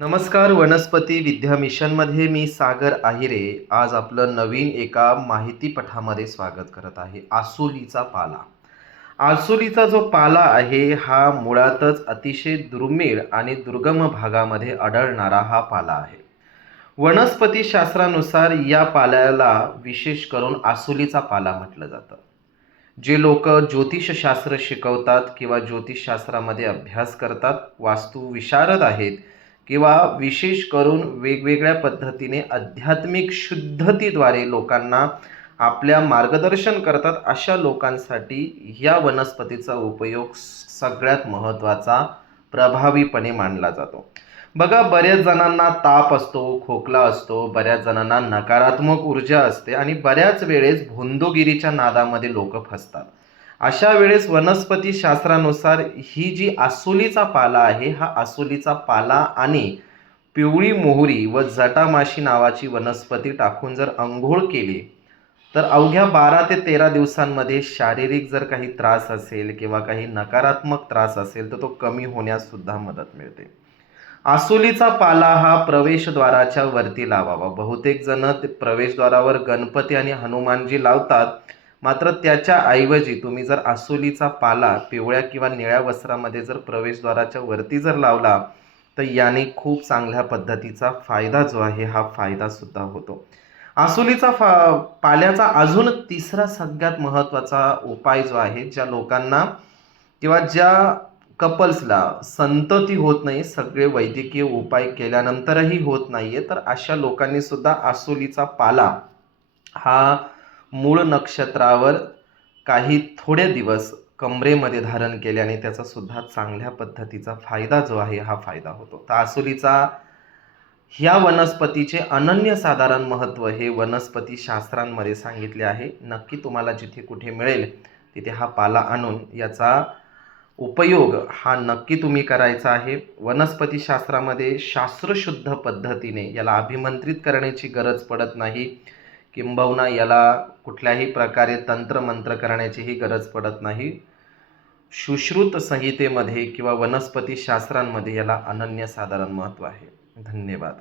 नमस्कार. वनस्पती विद्या मिशनमध्ये मी सागर आहिरे आज आपलं नवीन एका माहितीपटामध्ये स्वागत करत आहे. आसोलीचा पाला. आसोलीचा जो पाला आहे हा मुळातच अतिशय दुर्मिळ आणि दुर्गम भागामध्ये आढळणारा हा पाला आहे. वनस्पती शास्त्रानुसार या पाल्याला विशेष करून आसोलीचा पाला म्हटलं जातं. जे लोक ज्योतिषशास्त्र शिकवतात किंवा ज्योतिषशास्त्रामध्ये अभ्यास करतात, वास्तू विशारद आहेत किंवा विशेष करून वेगवेगळ्या पद्धतीने आध्यात्मिक शुद्धतेद्वारे लोकांना आपल्या मार्गदर्शन करतात, अशा लोकांसाठी या वनस्पतीचा उपयोग सगळ्यात महत्त्वाचा प्रभावीपणे मानला जातो. बघा, बऱ्याच जणांना ताप असतो, खोकला असतो, बऱ्याच जणांना नकारात्मक ऊर्जा असते आणि बऱ्याच वेळेस भोंदोगिरीच्या नादामध्ये लोक फसतात. अशा वेळेस वनस्पती शास्त्रानुसार ही जी आसोलीचा पाला आहे, हा आसोलीचा पाला आणि पिवळी मोहरी व जटामाशी नावाची वनस्पती टाकून जर अंघोळ केली तर अवघ्या 12 ते 13 दिवसांमध्ये शारीरिक जर काही त्रास असेल किंवा काही नकारात्मक त्रास असेल तर तो कमी होण्यास सुद्धा मदत मिळते. आसोलीचा पाला हा प्रवेशद्वाराच्या वरती लावावा. बहुतेक जण ते प्रवेशद्वारावर गणपती आणि हनुमानजी लावतात, मात्र त्याच्या ऐवजी तुम्ही जर आसोलीचा पाला पिवळ्या किंवा निळ्या वस्त्रामध्ये जर प्रवेशद्वाराच्या वरती जर लावला तर याने खूप चांगल्या पद्धतीचा फायदा जो आहे हा फायदा सुद्धा होतो. आसोलीचा पाल्याचा अजून तिसरा सगळ्यात महत्त्वाचा उपाय जो आहे, ज्या लोकांना किंवा ज्या कपल्सला संतती होत नाही, सगळे वैद्यकीय उपाय केल्यानंतरही होत नाहीये, तर अशा लोकांनी सुद्धा आसोलीचा पाला हा मूळ नक्षत्रावर काही थोडे दिवस कमरेमध्ये धारण केल्याने त्याचा सुद्धा चांगल्या पद्धतीचा फायदा जो आहे हा फायदा होतो. तर आसोलीचा ह्या वनस्पतीचे अनन्यसाधारण महत्त्व हे वनस्पती शास्त्रांमध्ये सांगितले आहे. नक्की तुम्हाला जिथे कुठे मिळेल तिथे हा पाला आणून याचा उपयोग हा नक्की तुम्ही करायचा आहे. वनस्पती शास्त्रामध्ये शास्त्रशुद्ध पद्धतीने याला अभिमंत्रित करण्याची गरज पडत नाही, किंबहुना याला कुठल्याही प्रकारे तंत्रमंत्र करण्याचीही गरज पडत नाही. सुश्रुत संहितेमध्ये किंवा वनस्पती शास्त्रांमध्ये याला अनन्यसाधारण महत्त्व आहे. धन्यवाद.